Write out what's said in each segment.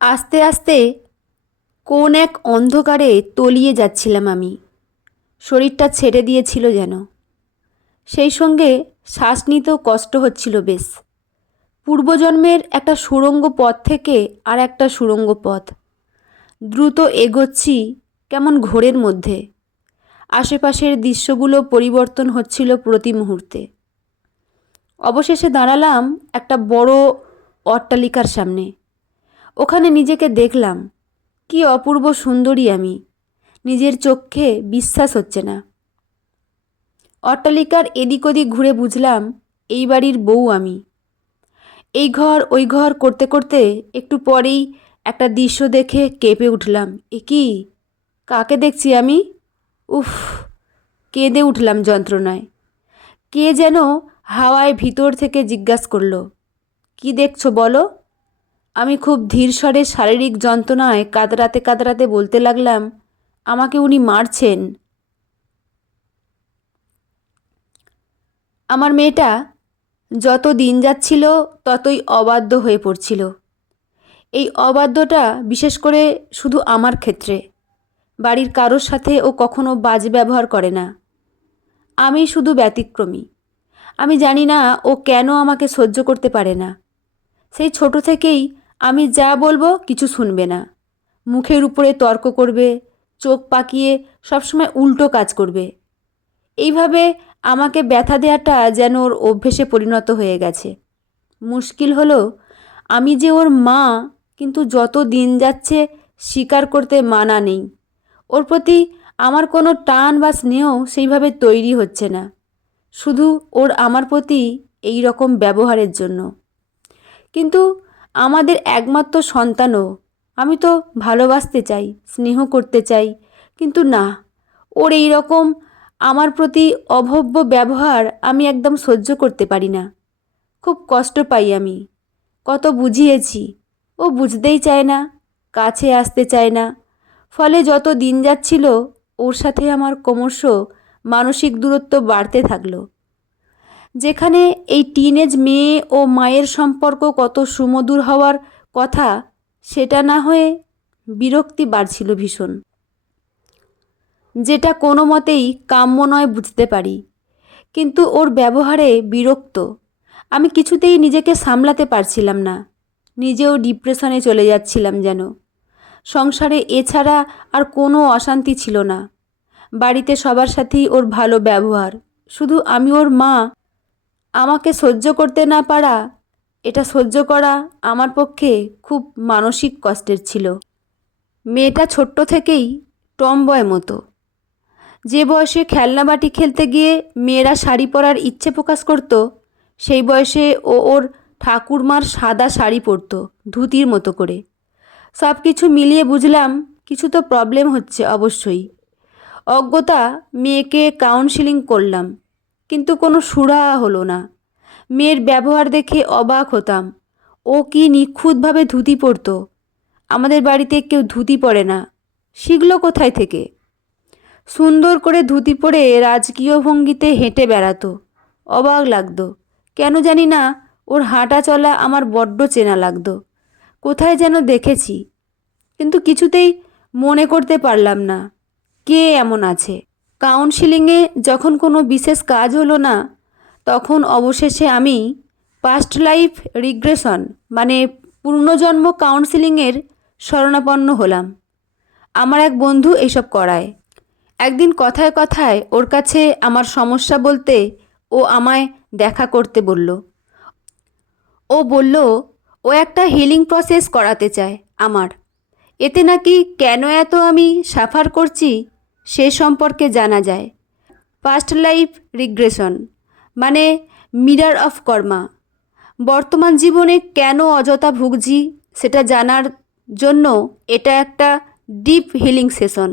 আস্তে আস্তে কোন এক অন্ধকারে তলিয়ে যাচ্ছিলাম আমি। শরীরটা ছেড়ে দিয়েছিল যেন। সেই সঙ্গে শ্বাস নিতেও কষ্ট হচ্ছিল বেশ। পূর্বজন্মের একটা সুড়ঙ্গ পথ থেকে আর একটা সুড়ঙ্গ পথ। দ্রুত এগোচ্ছি কেমন ঘোরের মধ্যে। আশেপাশের দৃশ্যগুলো পরিবর্তন হচ্ছিল প্রতি মুহূর্তে। অবশেষে দাঁড়ালাম একটা বড় অট্টালিকার সামনে। ওখানে নিজেকে দেখলাম। কি অপূর্ব সুন্দরী আমি, নিজের চোখে বিশ্বাস হচ্ছে না। অট্টালিকার এদিক ওদিক ঘুরে বুঝলাম এই বাড়ির বউ আমি। এই ঘর ওই ঘর করতে করতে একটু পরেই একটা দৃশ্য দেখে কেঁপে উঠলাম। এ কি, কাকে দেখছি আমি? উফ, কেঁদে উঠলাম যন্ত্রণায়। কে যেন হাওয়ায় ভিতর থেকে জিজ্ঞাসা করলো, কি দেখছো বলো? আমি খুব ধীর স্বরে শারীরিক যন্ত্রণায় কাতরাতে কাতরাতে বলতে লাগলাম, আমাকে উনি মারছেন। আমার মেয়েটা যত দিন যাচ্ছিল ততই অবাধ্য হয়ে পড়ছিল। এই অবাধ্যটা বিশেষ করে শুধু আমার ক্ষেত্রে। বাড়ির কারোর সাথে ও কখনো বাজে ব্যবহার করে না। আমি শুধু ব্যতিক্রমী। আমি জানি না ও কেন আমাকে সহ্য করতে পারে না। সেই ছোট থেকেই আমি যা বলবো কিছু শুনবে না। মুখের উপরে তর্ক করবে, চোখ পাকিয়ে সবসময় উল্টো কাজ করবে। এইভাবে আমাকে ব্যথা দেওয়াটা যেন ওর অভ্যেসে পরিণত হয়ে গেছে। মুশকিল হলো আমি যে ওর মা, কিন্তু যত দিন যাচ্ছে স্বীকার করতে মানা নেই। ওর প্রতি আমার কোনো টান বা স্নেহ সেইভাবে তৈরি হচ্ছে না, শুধু ওর আমার প্রতি এই রকম ব্যবহারের জন্য। কিন্তু আমাদের একমাত্র সন্তানও। আমি তো ভালোবাসতে চাই, স্নেহ করতে চাই, কিন্তু না, ওর এই রকম আমার প্রতি অভব্য ব্যবহার আমি একদম সহ্য করতে পারি না। খুব কষ্ট পাই আমি। কত বুঝিয়েছি, ও বুঝতেই চায় না, কাছে আসতে চায় না। ফলে যত দিন যাচ্ছিল ওর সাথে আমার ক্রমশ মানসিক দূরত্ব বাড়তে থাকলো। যেখানে এই টিনেজ মেয়ে ও মায়ের সম্পর্ক কত সুমধুর হওয়ার কথা, সেটা না হয়ে বিরক্তি বাড়ছিল ভীষণ। যেটা কোনো মতেই কাম্য নয় বুঝতে পারি, কিন্তু ওর ব্যবহারে বিরক্ত। আমি কিছুতেই নিজেকে সামলাতে পারছিলাম না। নিজেও ডিপ্রেশনে চলে যাচ্ছিলাম যেন। সংসারে এছাড়া আর কোনো অশান্তি ছিল না। বাড়িতে সবার সাথেই ওর ভালো ব্যবহার, শুধু আমি ওর মা। আমাকে সহ্য করতে না পারা, এটা সহ্য করা আমার পক্ষে খুব মানসিক কষ্টের ছিল। মেয়েটা ছোট্ট থেকেই টমবয় মতো। যে বয়সে খেলনাবাটি খেলতে গিয়ে মেয়েরা শাড়ি পরার ইচ্ছে প্রকাশ করত, সেই বয়সে ও ওর ঠাকুরমার সাদা শাড়ি পরতো ধুতির মতো করে। সব কিছু মিলিয়ে বুঝলাম কিছু তো প্রবলেম হচ্ছে অবশ্যই। অজ্ঞতা মেয়েকে কাউন্সিলিং করলাম, কিন্তু কোনো সুরাহা হলো না। মেয়ের ব্যবহার দেখে অবাক হতাম। ও কি নিখুঁতভাবে ধুতি পরতো। আমাদের বাড়িতে কেউ ধুতি পরে না, শিখলো কোথায় থেকে? সুন্দর করে ধুতি পরে রাজকীয় ভঙ্গিতে হেঁটে বেড়াতো। অবাক লাগতো। কেন জানি না, ওর হাঁটা চলা আমার বড্ড চেনা লাগতো। কোথায় যেন দেখেছি, কিন্তু কিছুতেই মনে করতে পারলাম না কে এমন আছে। কাউন্সিলিংয়ে যখন কোনো বিশেষ কাজ হলো না, তখন অবশেষে আমি পাস্ট লাইফ রিগ্রেশন মানে পূর্ণজন্ম কাউন্সিলিংয়ের শরণাপন্ন হলাম। আমার এক বন্ধু এইসব করায়। একদিন কথায় কথায় ওর কাছে আমার সমস্যা বলতে ও আমায় দেখা করতে বলল। ও বলল ও একটা হিলিং প্রসেস করাতে চায় আমার। এতে নাকি কেন এত আমি সাফার করছি সে সম্পর্কে জানা যায়। পাস্ট লাইফ রিগ্রেশন মানে মিরর অফ কর্মা। বর্তমান জীবনে কেন অযথা ভুগছি সেটা জানার জন্য এটা একটা ডিপ হিলিং সেশন।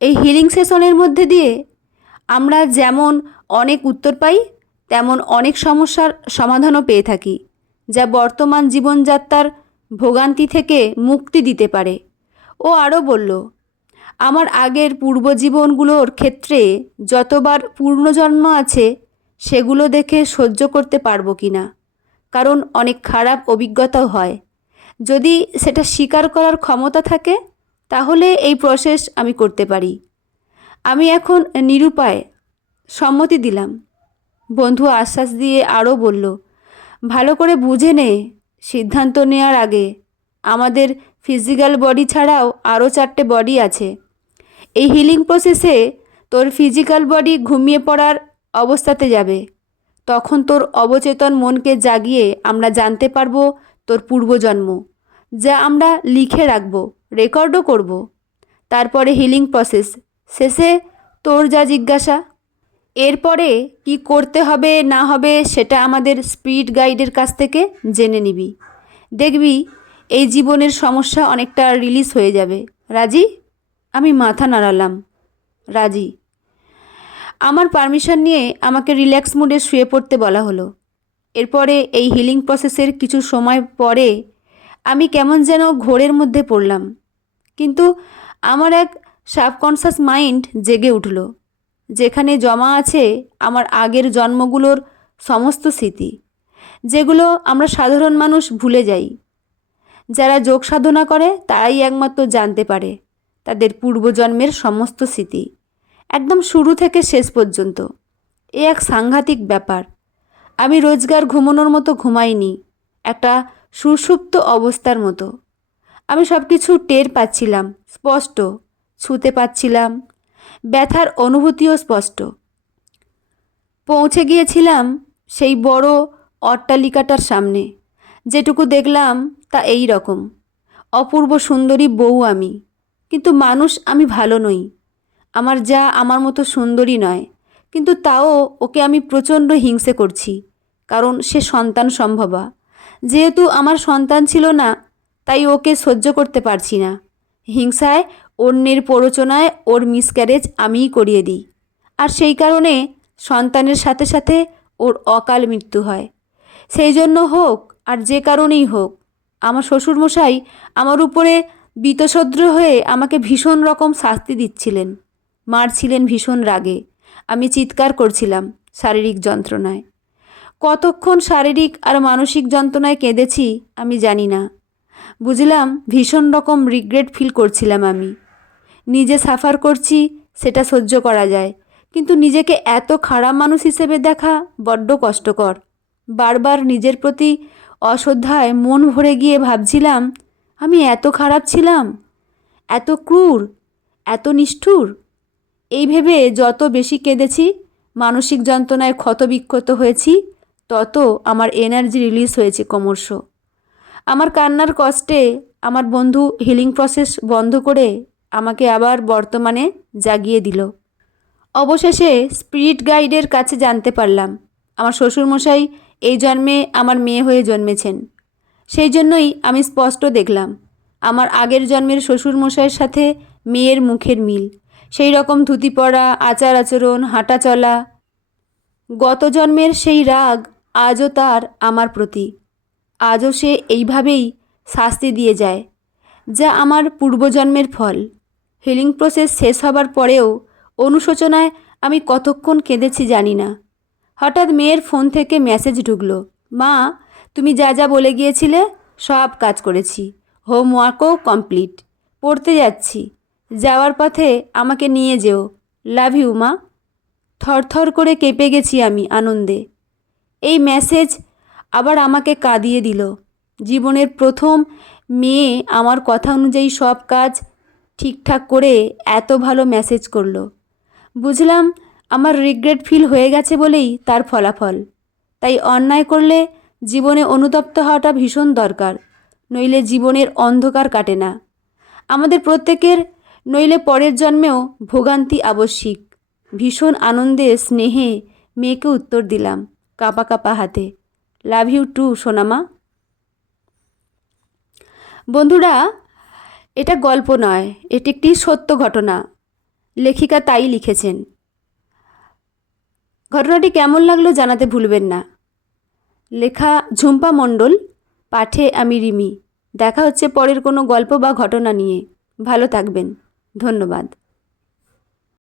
এই হিলিং সেশনের মধ্যে দিয়ে আমরা যেমন অনেক উত্তর পাই, তেমন অনেক সমস্যার সমাধানও পেয়ে থাকি, যা বর্তমান জীবনযাত্রার ভোগান্তি থেকে মুক্তি দিতে পারে। ও আরও বলল, আমার আগের পূর্বজীবনগুলোর ক্ষেত্রে যতবার পূর্ণজন্ম আছে সেগুলো দেখে সহ্য করতে পারবো কি না, কারণ অনেক খারাপ অভিজ্ঞতাও হয়, যদি সেটা স্বীকার করার ক্ষমতা থাকে তাহলে এই প্রসেস আমি করতে পারি। আমি এখন নিরুপায় সম্মতি দিলাম। বন্ধু আশ্বাস দিয়ে আরও বলল, ভালো করে বুঝে নে, সিদ্ধান্ত নেওয়ার আগে আমাদের ফিজিক্যাল বডি ছাড়াও আরও 4টে বডি আছে। এই হিলিং প্রসেসে তোর ফিজিক্যাল বডি ঘুমিয়ে পড়ার অবস্থাতে যাবে। তখন তোর অবচেতন মনকে জাগিয়ে আমরা জানতে পারবো তোর পূর্বজন্ম, যা আমরা লিখে রাখবো, রেকর্ডও করব। তারপরে হিলিং প্রসেস শেষে তোর যা জিজ্ঞাসা, এরপরে কি করতে হবে না হবে সেটা আমাদের স্পিরিট গাইডের কাছ থেকে জেনে নিবি। দেখবি এই জীবনের সমস্যা অনেকটা রিলিজ হয়ে যাবে। রাজি? আমি মাথা নাড়ালাম। রাজি। আমার পারমিশন নিয়ে আমাকে রিল্যাক্স মুডে শুয়ে পড়তে বলা হলো। এরপরে এই হিলিং প্রসেসের কিছু সময় পরে আমি কেমন যেন ঘোরের মধ্যে পড়লাম, কিন্তু আমার এক সাবকনশাস মাইন্ড জেগে উঠল, যেখানে জমা আছে আমার আগের জন্মগুলোর সমস্ত স্মৃতি, যেগুলো আমরা সাধারণ মানুষ ভুলে যাই। যারা যোগ সাধনা করে তারাই একমাত্র জানতে পারে তাদের পূর্বজন্মের সমস্ত স্মৃতি, একদম শুরু থেকে শেষ পর্যন্ত। এ এক সাংঘাতিক ব্যাপার। আমি রোজগার ঘুমানোর মতো ঘুমাইনি, একটা সুষুপ্ত অবস্থার মতো। আমি সব কিছু টের পাচ্ছিলাম, স্পষ্ট ছুঁতে পাচ্ছিলাম, ব্যথার অনুভূতিও স্পষ্ট। পৌঁছে গিয়েছিলাম সেই বড় অট্টালিকাটার সামনে। যেটুকু দেখলাম তা এই রকম। অপূর্ব সুন্দরী বউ আমি, কিন্তু মানুষ আমি ভালো নই। আমার যা আমার মতো সুন্দরী নয়, কিন্তু তাও ওকে আমি প্রচণ্ড হিংসে করছি, কারণ সে সন্তান সম্ভবা। যেহেতু আমার সন্তান ছিল না, তাই ওকে সহ্য করতে পারছি না। হিংসায়, অন্যের প্ররোচনায় ওর মিসক্যারেজ আমিই করিয়ে দিই, আর সেই কারণে সন্তানের সাথে সাথে ওর অকাল মৃত্যু হয়। সেই জন্য হোক আর যে কারণেই হোক, আমার শ্বশুরমশাই আমার উপরে বীতশদ্র হয়ে আমাকে ভীষণ রকম শাস্তি দিচ্ছিলেন, মারছিলেন ভীষণ রাগে। আমি চিৎকার করছিলাম শারীরিক যন্ত্রণায়। কতক্ষণ শারীরিক আর মানসিক যন্ত্রণায় কেঁদেছি আমি জানি না। বুঝলাম ভীষণ রকম রিগ্রেট ফিল করছিলাম আমি। নিজে সাফার করছি সেটা সহ্য করা যায়, কিন্তু নিজেকে এত খারাপ মানুষ হিসেবে দেখা বড্ড কষ্টকর। বারবার নিজের প্রতি অশ্রদ্ধায় মন ভরে গিয়ে ভাবছিলাম, আমি এত খারাপ ছিলাম, এত ক্রূর, এত নিষ্ঠুর। এই ভেবে যত বেশি কেঁদেছি, মানসিক যন্ত্রণায় ক্ষতবিক্ষত হয়েছি, তত আমার এনার্জি রিলিজ হয়েছে ক্রমশ। আমার কান্নার কষ্টে আমার বন্ধু হিলিং প্রসেস বন্ধ করে আমাকে আবার বর্তমানে জাগিয়ে দিল। অবশেষে স্পিরিট গাইডের কাছে জানতে পারলাম আমার শ্বশুরমশাই এই জন্মে আমার মেয়ে হয়ে জন্মেছেন। সেই জন্যই আমি স্পষ্ট দেখলাম আমার আগের জন্মের শ্বশুরমশাইয়ের সাথে মেয়ের মুখের মিল, সেই রকম ধুতি পরা, আচার আচরণ, হাঁটা চলা। গত জন্মের সেই রাগ আজও তার আমার প্রতি। আজও সে এইভাবেই শাস্তি দিয়ে যায়, যা আমার পূর্বজন্মের ফল। হিলিং প্রসেস শেষ হবার পরেও অনুশোচনায় আমি কতক্ষণ কেঁদেছি জানি না। হঠাৎ মেয়ের ফোন থেকে মেসেজ ঢুকলো, মা, তুমি যা যা বলে গিয়েছিলে সব কাজ করেছি, হোমওয়ার্কও কমপ্লিট, পড়তে যাচ্ছি, যাওয়ার পথে আমাকে নিয়ে যেও, লাভ ইউ মা। থরথর করে কেঁপে গেছি আমি আনন্দে। এই মেসেজ আবার আমাকে কাঁদিয়ে দিল। জীবনের প্রথম মেয়ে আমার কথা অনুযায়ী সব কাজ ঠিকঠাক করে এত ভালো মেসেজ করলো। বুঝলাম আমার রিগ্রেট ফিল হয়ে গেছে বলেই তার ফলাফল। তাই অন্যায় করলে জীবনে অনুতপ্ত হওয়াটা ভীষণ দরকার, নইলে জীবনের অন্ধকার কাটে না। আমাদের প্রত্যেকের নইলে পরের জন্মেও ভোগান্তি আবশ্যিক। ভীষণ আনন্দে স্নেহে মেয়েকে উত্তর দিলাম কাঁপা কাঁপা হাতে, লাভ ইউ টু সোনামা। বন্ধুরা, এটা গল্প নয়, এটি একটি সত্য ঘটনা। লেখিকা তাই লিখেছেন। ঘটনাটি কেমন লাগলো জানাতে ভুলবেন না। লেখা ঝুম্পা মণ্ডল, পাঠে আমি রিমি। দেখা হচ্ছে পরের কোনো গল্প বা ঘটনা নিয়ে। ভালো থাকবেন। ধন্যবাদ।